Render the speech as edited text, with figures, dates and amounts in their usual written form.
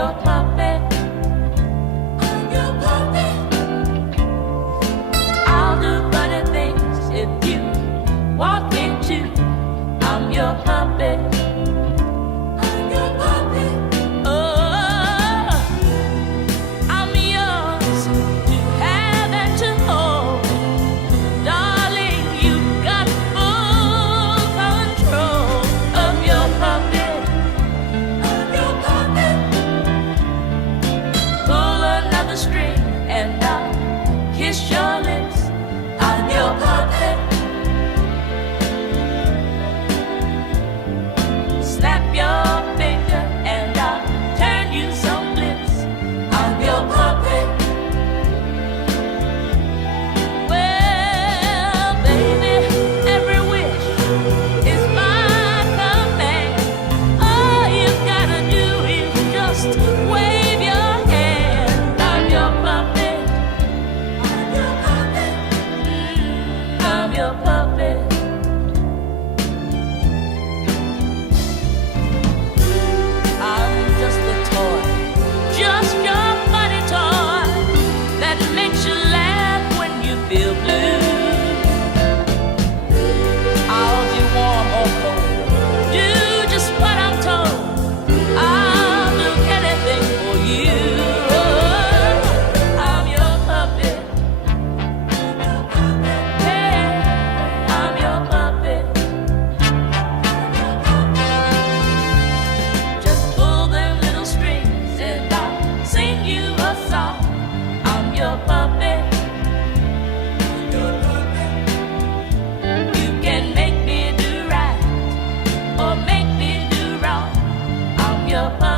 your puppet. I'm your puppet. I'll do funny things if you want me to. I'm your puppet. I'm your puppet. Oh, I'm yours to have and to hold. Darling, you've got full control of your puppet. Of your puppet. Pull another string and I'll kiss your lips. I'm your puppet. Snap your finger and I'll turn you some bliss. I'm your puppet. Well, baby, every wish is my command. All you gotta do is just wave your hand. I'm your puppet. I'm your puppet. I'm your puppet. I'm just a toy, just your funny toy that makes you laugh when you feel blue. I'll be warm or cold, do just what I'm told. I'll do anything for you. I'm your puppet. Hey, I'm your puppet. Just pull them little strings and I'll sing you a song. I'm your puppet. Your puppet. You can make me do right or make me do wrong. I'm your puppet.